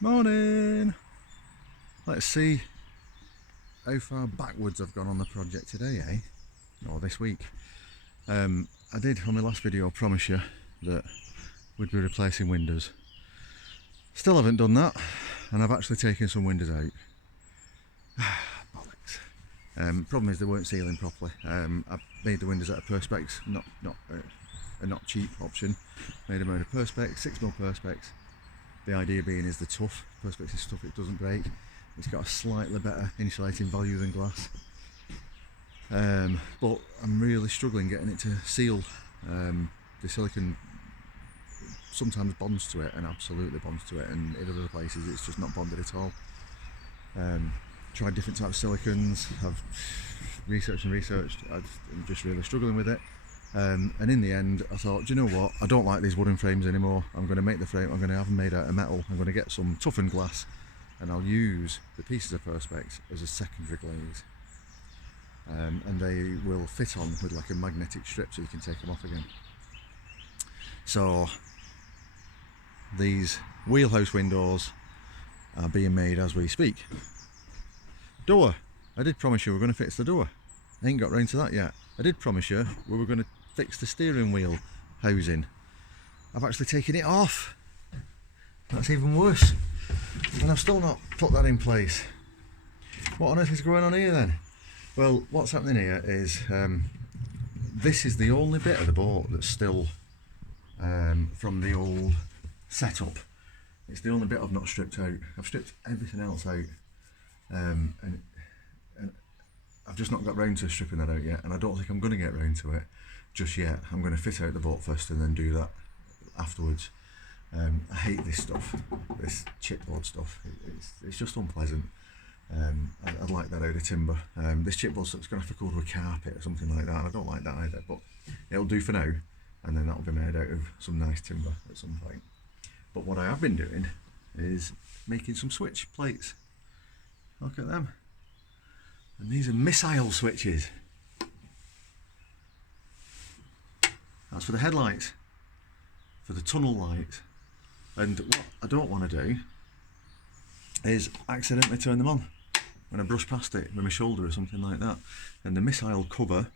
Morning! Let's see how far backwards I've gone on the project today, or this week. I did on my last video promise you that we'd be replacing windows. Still haven't done that, and I've actually taken some windows out. Bollocks. Problem is they weren't sealing properly. I made the windows out of Perspex, a not cheap option. Made them out of Perspex, 6mm Perspex. The idea being is the tough. Perspex is tough, it doesn't break. It's got a slightly better insulating value than glass. But I'm really struggling getting it to seal. The silicone sometimes bonds to it, and absolutely bonds to it, and in other places it's just not bonded at all. Tried different types of silicones, I've researched, I'm just really struggling with it. And in the end I thought, do you know what, I don't like these wooden frames anymore. I'm going to make the frame, I'm going to have them made out of metal. I'm going to get some toughened glass, and I'll use the pieces of Perspex as a secondary glaze, and they will fit on with like a magnetic strip so you can take them off again. So these wheelhouse windows are being made as we speak. Door, I did promise you we were going to fix the door. I ain't got round to that yet. I did promise you we were going to fix the steering wheel housing. I've actually taken it off. That's even worse. And I've still not put that in place. What on earth is going on here then? Well, what's happening here is this is the only bit of the boat that's still from the old setup. It's the only bit I've not stripped out. I've stripped everything else out, and I've just not got round to stripping that out yet, and I don't think I'm going to get round to it just yet. I'm going to fit out the boat first and then do that afterwards. I hate this stuff, this chipboard stuff. It's just unpleasant. I'd like that out of timber. This chipboard stuff's going to have to go to a carpet or something like that, and I don't like that either, but it'll do for now, and then that'll be made out of some nice timber at some point. But what I have been doing is making some switch plates. Look at them. And these are missile switches. That's for the headlights, for the tunnel lights. And what I don't want to do is accidentally turn them on when I brush past it with my shoulder or something like that. And the missile cover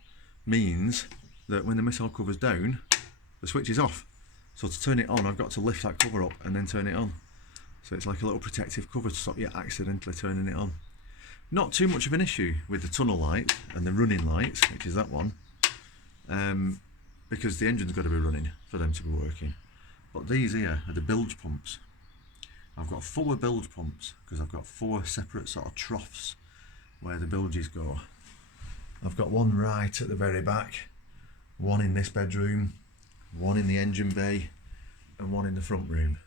means that when the missile cover's down, the switch is off. So to turn it on, I've got to lift that cover up and then turn it on. So it's like a little protective cover to stop you accidentally turning it on. Not too much of an issue with the tunnel light and the running lights, which is that one, because the engine's got to be running for them to be working. But these here are the bilge pumps. I've got 4 bilge pumps because I've got 4 separate sort of troughs where the bilges go. I've got one right at the very back, one in this bedroom, one in the engine bay, and one in the front room.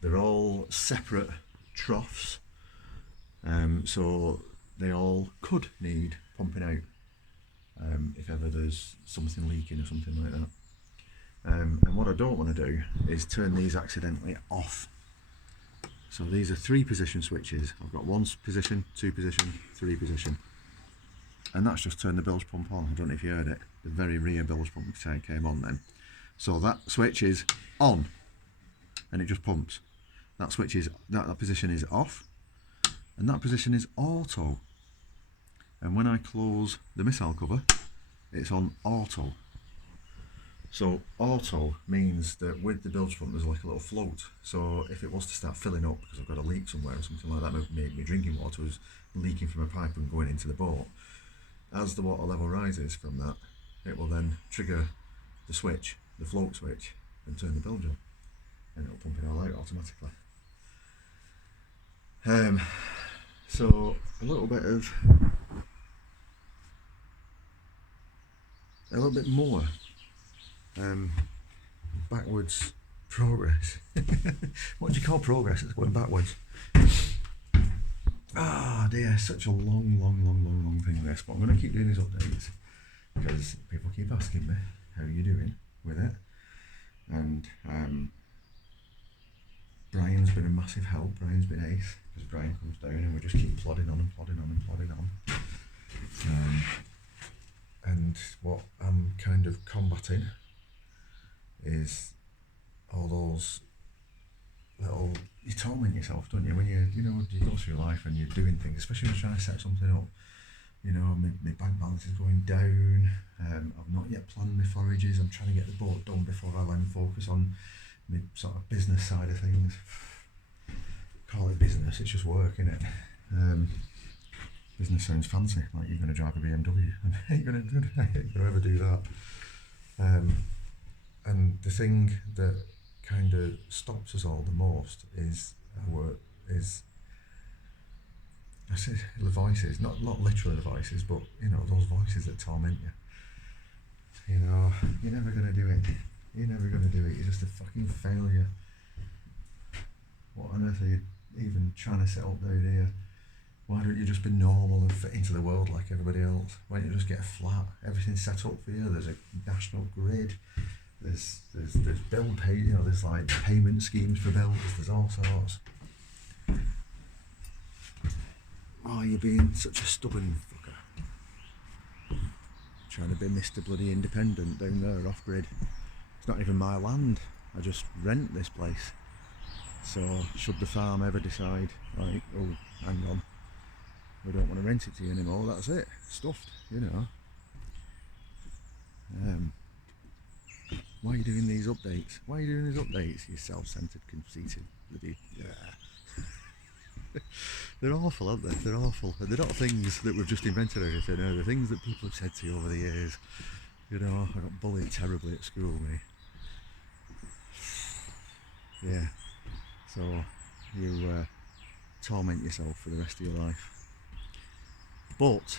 They're all separate troughs, so they all could need pumping out if ever there's something leaking or something like that. And what I don't want to do is turn these accidentally off. So these are 3 position switches. I've got 1 position, 2 position, 3 position. And that's just turned the bilge pump on. I don't know if you heard it. The very rear bilge pump came on then. So that switch is on, and it just pumps. That switch is, that position is off, and that position is auto. And when I close the missile cover, it's on auto. So auto means that with the bilge pump there's like a little float. So if it was to start filling up because I've got a leak somewhere or something like that, maybe my drinking water was leaking from a pipe and going into the boat, as the water level rises from that, it will then trigger the switch, the float switch, and turn the bilge on, and it'll pump it all out automatically. So a little bit more backwards progress. What do you call progress? It's going backwards. Ah dear, such a long thing this, but I'm going to keep doing these updates because people keep asking me how you're doing with it, and Brian's been a massive help. Brian's been ace, because Brian comes down and we just keep plodding on. And what I'm kind of combating is all those little, you torment yourself, don't you? When you go through life and you're doing things, especially when you're trying to set something up. My bank balance is going down. I've not yet planned my forages. I'm trying to get the boat done before I then focus on my sort of business side of things. Call it business, it's just work, innit? Business sounds fancy, like you're going to drive a BMW. I ain't going to ever do that. And the thing that kind of stops us all the most is I say the voices, not literally the voices, but those voices that torment you. You're never gonna do it. You're never gonna do it. You're just a fucking failure. What on earth are you even trying to set up down here? Why don't you just be normal and fit into the world like everybody else? Why don't you just get a flat? Everything's set up for you. There's a national grid. There's bill pay. There's like payment schemes for bills. There's all sorts. Oh, you're being such a stubborn fucker. Trying to be Mr. Bloody Independent down there off grid. It's not even my land. I just rent this place. So should the farm ever decide, like, oh, hang on, we don't want to rent it to you anymore, that's it. Stuffed, Why are you doing these updates? Why are you doing these updates? You self-centered, conceited, bloody... They're awful, aren't they? They're awful. And they're not things that we've just invented or anything. They're things that people have said to you over the years. I got bullied terribly at school, me. Yeah. So you torment yourself for the rest of your life. But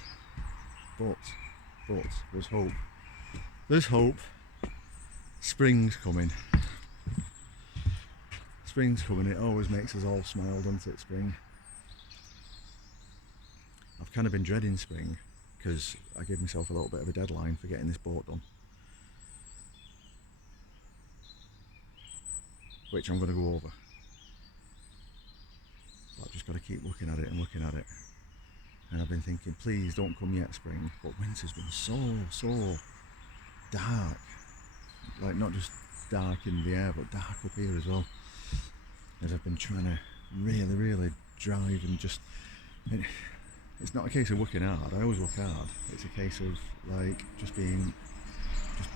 there's hope. There's hope. Spring's coming. Spring's coming. It always makes us all smile, doesn't it, spring? I've kind of been dreading spring because I gave myself a little bit of a deadline for getting this boat done, which I'm going to go over. But I've just got to keep looking at it and looking at it. And I've been thinking, please don't come yet, spring. But winter's been so dark. Like, not just dark in the air, but dark up here as well. As I've been trying to really drive and just... It's not a case of working hard. I always work hard. It's a case of, like, just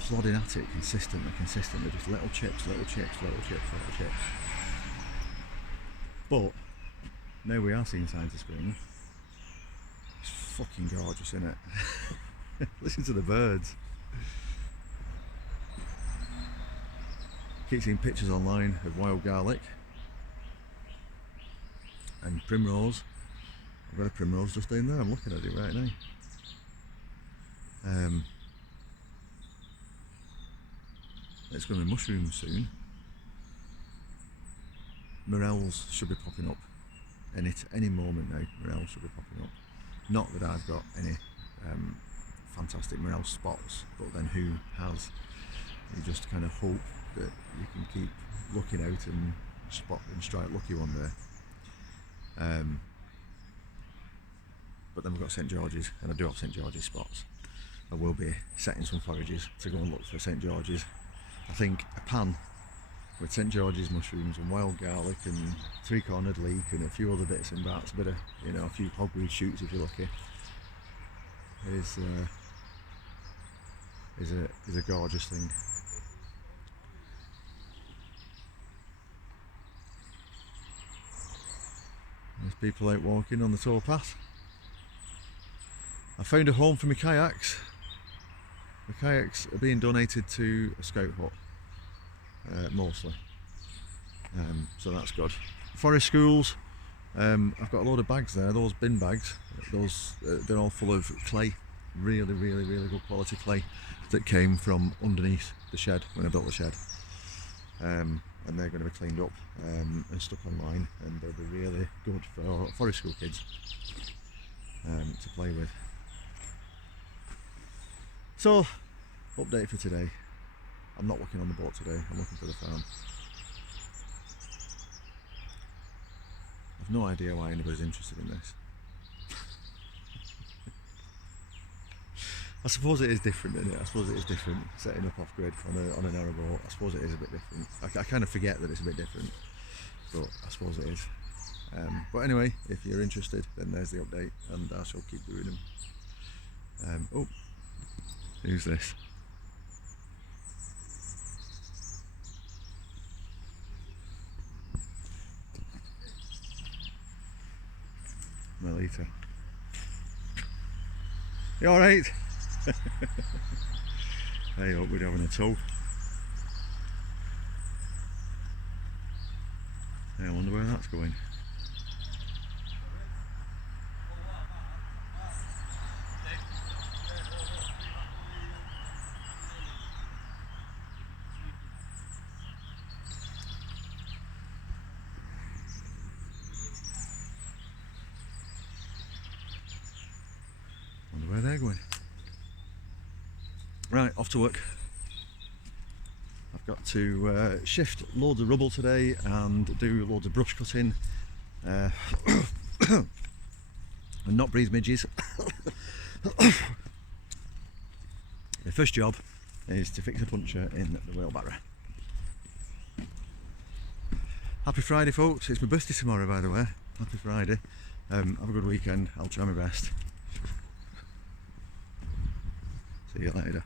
plodding at it consistently. Just little chips. But now we are seeing signs of spring. It's fucking gorgeous, isn't it? Listen to the birds. Keep seeing pictures online of wild garlic and primrose. I've got a primrose just down there, I'm looking at it right now. It's going to be mushrooms soon. Morels should be popping up any moment now. Morels should be popping up. Not that I've got any fantastic morel spots, but then who has? You just kind of hope that you can keep looking out and spot and strike lucky one day. But then we've got St George's, and I do have St George's spots. I will be setting some forages to go and look for St George's. I think a pan with St George's mushrooms and wild garlic and three-cornered leek and a few other bits and bats, a bit of, a few hogweed shoots if you're lucky, is a gorgeous thing. There's people out walking on the towpath. I found a home for my kayaks. The kayaks are being donated to a scout hut, mostly. So that's good. Forest schools, I've got a load of bags there, those bin bags, they're all full of clay, really good quality clay that came from underneath the shed when I built the shed. And they're going to be cleaned up and stuck online, and they'll be really good for forest school kids to play with. So, update for today. I'm not looking on the boat today, I'm looking for the farm. I've no idea why anybody's interested in this. I suppose it is different, isn't it? I suppose it is different setting up off grid on a narrowboat. I suppose it is a bit different. I kind of forget that it's a bit different. but I suppose it is. But anyway, if you're interested, then there's the update, and I shall keep doing them. Oh, who's this? Melita. You alright? I hope we're having a tow. I wonder where that's going. Wonder where they're going. Right, off to work. I've got to shift loads of rubble today and do loads of brush cutting and not breathe midges. The first job is to fix a puncture in the wheelbarrow. Happy Friday, folks. It's my birthday tomorrow, by the way. Happy Friday. Have a good weekend. I'll try my best. See you later.